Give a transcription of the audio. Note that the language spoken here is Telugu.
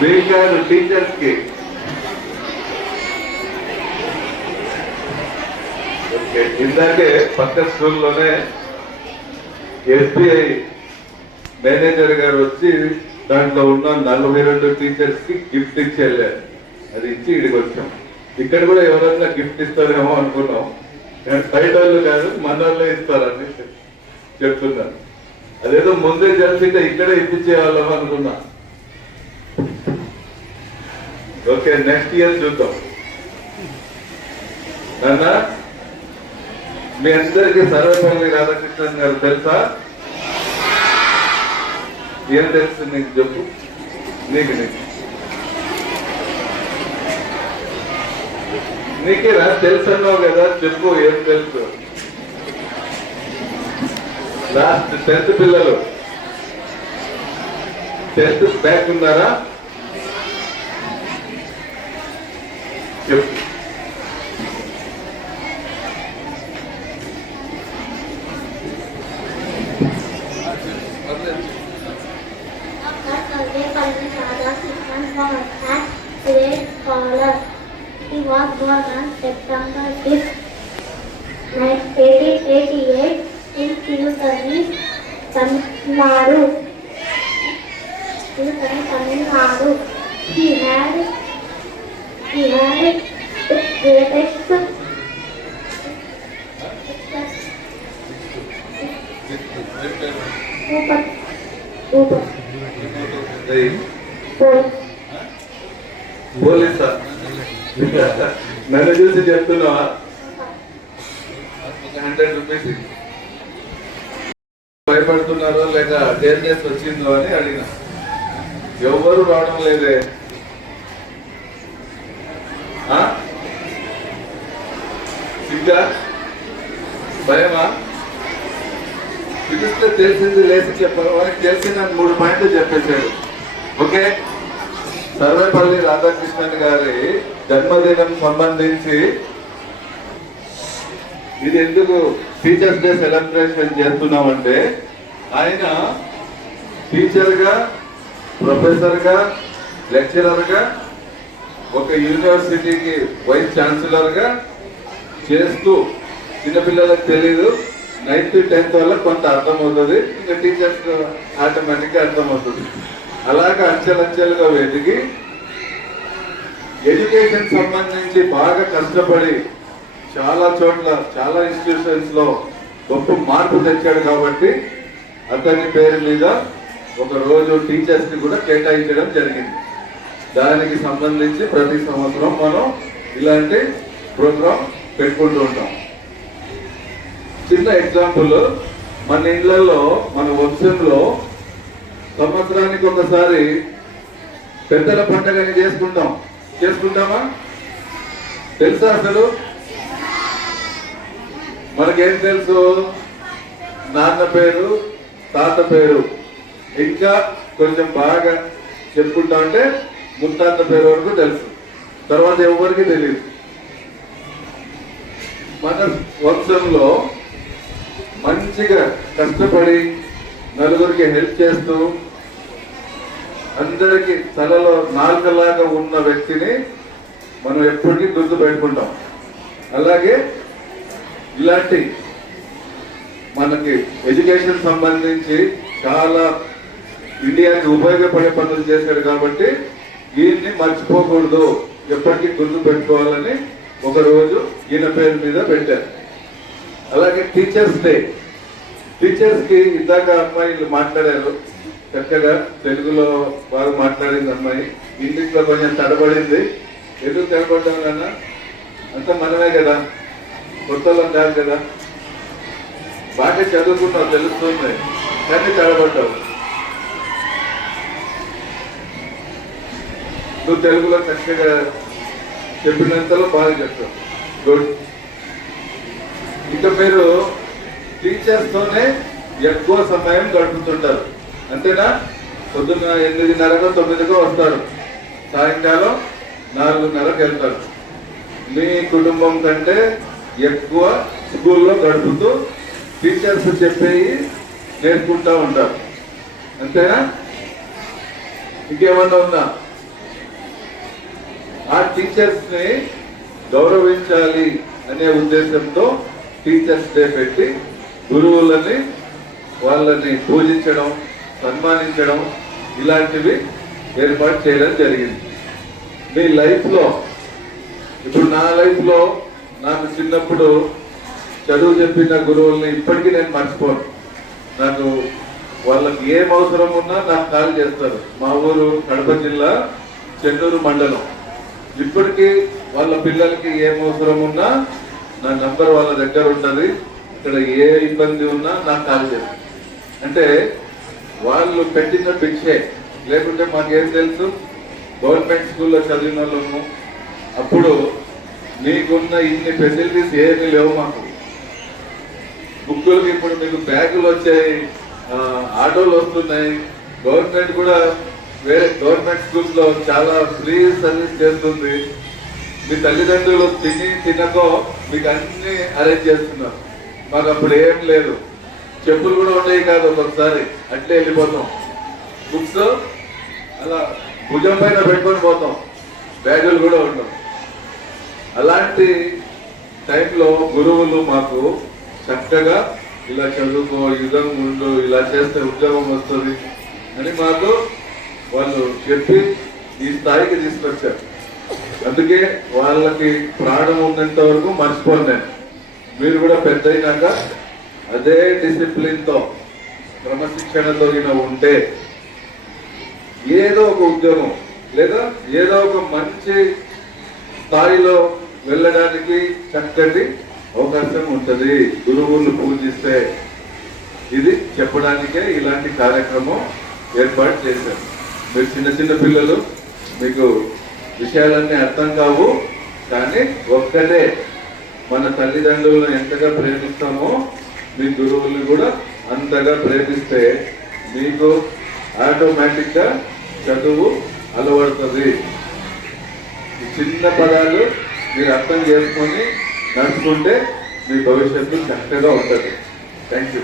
మీకు టీచర్స్ కి ఇందాకే పక్క స్కూల్లోనే ఎస్బీఐ మేనేజర్ గారు వచ్చి దాంట్లో ఉన్న 42 టీచర్స్ కి గిఫ్ట్ ఇచ్చి వెళ్ళారు. అది ఇచ్చి ఇడికి వచ్చాం. ఇక్కడ కూడా ఎవరైనా గిఫ్ట్ ఇస్తారేమో అనుకున్నాం. బయట వాళ్ళు కాదు, మన వాళ్ళే ఇస్తారని చెప్తున్నారు. అదేదో ముందే తెలిసింటే ఇక్కడే ఇప్పించేవాళ్ళం అనుకున్నా. ఓకే, నెక్స్ట్ ఇయర్ చూద్దాం. నాన్న, మీ అందరికీ సర్వేపల్లి రాధాకృష్ణన్ గారు తెలుసా? ఏం తెలుసు నీకు? చెప్పు. నీకు నీకే రా తెలుసు అన్నావు కదా, చెప్పు ఏం తెలుసు. లాస్ట్ 10th పిల్లలు 10th బ్యాక్ ఉన్నారా? చెప్పు. He was born on September 6, 1888 in Tirupati, Tamil Nadu. He had greatest పోలీసా? నన్ను చూసి చెప్తున్నావా? 100 రూపీస్ భయపడుతున్నారో లేక డేంజర్స్ వచ్చిందో అని అడిగిన. ఎవరు రావడం లేదే. ఇంకా భయమా? పిలిస్తే తెలిసింది లేచి చెప్పారు. వారికి తెలిసిన 3 పాయింట్లు చెప్పేశాడు. ఓకే, సర్వేపల్లి రాధాకృష్ణన్ గారి జన్మదినం సంబంధించి ఇది ఎందుకు టీచర్స్ డే సెలబ్రేషన్ చేస్తున్నామంటే, ఆయన టీచర్గా, ప్రొఫెసర్గా, లెక్చరర్గా, ఒక యూనివర్సిటీకి వైస్ ఛాన్సలర్గా చేస్తూ, చిన్నపిల్లలకు తెలీదు, 9th 10th వల్ల కొంత అర్థమవుతుంది, ఇంకా టీచర్స్ ఆటోమేటిక్గా అర్థమవుతుంది. అలాగా అంచెలంచెలుగా వెతికి ఎడ్యుకేషన్ సంబంధించి బాగా కష్టపడి చాలా చోట్ల, చాలా ఇన్స్టిట్యూషన్స్ లో గొప్ప మార్పు తెచ్చాడు. కాబట్టి అతని పేరు మీద ఒక రోజు టీచర్స్ ని కూడా కేటాయించడం జరిగింది. దానికి సంబంధించి ప్రతి సంవత్సరం మనం ఇలాంటి ప్రోగ్రాం పెట్టుకుంటూ ఉంటాం. చిన్న ఎగ్జాంపుల్, మన ఇళ్లలో, మన వంశంలో సంవత్సరానికి ఒకసారి పెద్దల పండుగని చేసుకుంటామా? తెలుసా? అసలు మనకేం తెలుసు? నాన్న పేరు, తాత పేరు, ఇంకా కొంచెం బాగా చెప్పుకుంటా ఉంటే ముత్తాత పేరు వరకు తెలుసు. తర్వాత ఎవరికి తెలియదు. మన వంశంలో మంచిగా కష్టపడి నలుగురికి హెల్ప్ చేస్తూ అందరికి తలలో నాలుకలాగా ఉన్న వ్యక్తిని మనం ఎప్పటికీ గుర్తు పెట్టుకుంటాం. అలాగే ఇలాంటి మనకి ఎడ్యుకేషన్ సంబంధించి చాలా ఇండియాకి ఉపయోగపడే పనులు చేశాడు. కాబట్టి ఈయన్ని మర్చిపోకూడదు, ఎప్పటికీ గుర్తు పెట్టుకోవాలని ఒక రోజు ఈయన పేరు మీద పెట్టారు. అలాగే టీచర్స్ డే. టీచర్స్ కి ఇందాక అమ్మాయిలు మాట్లాడారు చక్కగా, తెలుగులో బాగా మాట్లాడింది అమ్మాయి. ఇంగ్లీష్ లో కొంచెం తడబడింది. ఎందుకు తడబడ్డాం కన్నా? అంతా మనమే కదా, కొత్తలం కాదు కదా. బాగా చదువుకున్నావు, తెలుస్తుంది, కానీ తడబడ్డావు. నువ్వు తెలుగులో చక్కగా చెప్పినంతలో బాగా చెప్తావు. గుడ్. ఇంకా మీరు టీచర్స్ తోనే ఎక్కువ సమయం గడుపుతుంటారు, అంతేనా? పొద్దున్న 8:30కో 9కో వస్తారు, సాయంకాలం 4:30కి వెళ్తారు. మీ కుటుంబం కంటే ఎక్కువ స్కూల్లో గడుపుతూ టీచర్స్ చెప్పేవి నేర్చుకుంటూ ఉంటారు, అంతేనా? ఇంకేమన్నా ఉందా? ఆ టీచర్స్ ని గౌరవించాలి అనే ఉద్దేశంతో టీచర్స్ డే పెట్టి గురువులని వాళ్ళని పూజించడం, సన్మానించడం ఇలాంటివి ఏర్పాటు చేయడం జరిగింది. మీ లైఫ్ లో ఇప్పుడు నా లైఫ్ లో నాకు చిన్నప్పుడు చదువు చెప్పిన గురువుల్ని ఇప్పటికీ నేను మర్చిపోను. నాకు వాళ్ళకి ఏం అవసరం ఉన్నా నాకు కాల్ చేస్తారు. మా ఊరు కడప జిల్లా చెన్నూరు మండలం. ఇప్పటికీ వాళ్ళ పిల్లలకి ఏం అవసరం ఉన్నా నా నంబర్ వాళ్ళ దగ్గర ఉంటుంది. ఇక్కడ ఏ ఇబ్బంది ఉన్నా నాకు కాల్ చేస్తారు. అంటే వాళ్ళు పెట్టిన భిక్షే. లేకుంటే మాకేం తెలుసు, గవర్నమెంట్ స్కూల్లో చదివిన వాళ్ళము. అప్పుడు మీకున్న ఇన్ని ఫెసిలిటీస్ ఏమీ లేవు మాకు. బుక్కులకి ఇప్పుడు మీకు బ్యాగులు వచ్చాయి, ఆటోలు వస్తున్నాయి. గవర్నమెంట్ కూడా వేరే గవర్నమెంట్ స్కూల్స్ లో చాలా ఫ్రీ సర్వీస్ చేస్తుంది. మీ తల్లిదండ్రులు తినకో మీకు అన్ని అరేంజ్ చేస్తున్నారు. మాకు అప్పుడు ఏం లేదు. చెప్పులు కూడా ఉండేవి కాదు. ఒక్కొక్కసారి అట్లే వెళ్ళిపోతాం. బుక్స్ అలా భుజం పైన పెట్టుకొని పోతాం. బ్యాగులు కూడా ఉండవు. అలాంటి టైంలో గురువులు మాకు చక్కగా ఇలా చదువుకో, యుగం ఉండు, ఇలా చేస్తే ఉద్యోగం వస్తుంది అని మాకు వాళ్ళు చెప్పి ఈ స్థాయికి తీసుకొచ్చారు. అందుకే వాళ్ళకి ప్రాణం ఉన్నంత వరకు మర్చిపోను నేను. మీరు కూడా పెద్ద అయినాక అదే డిసిప్లిన్ తో, క్రమశిక్షణతో ఉంటే ఏదో ఒక ఉద్యోగం లేదా ఏదో ఒక మంచి స్థాయిలో వెళ్ళడానికి చక్కటి అవకాశం ఉంటుంది గురువులు పూజిస్తే. ఇది చెప్పడానికే ఇలాంటి కార్యక్రమం ఏర్పాటు చేశారు. మీరు చిన్న చిన్న పిల్లలు, మీకు విషయాలన్నీ అర్థం కావు. కానీ ఒక్కటే, మన తల్లిదండ్రులను ఎంతగా ప్రేమిస్తామో మీ గురువుల్ని కూడా అంతగా ప్రేమిస్తే మీకు ఆటోమేటిక్ గా చదువు అలవడుతుంది. ఈ చిన్న పదాలు మీరు అర్థం చేసుకొని నడుచుకుంటే మీ భవిష్యత్తు చక్కగా ఉంటుంది. Thank you.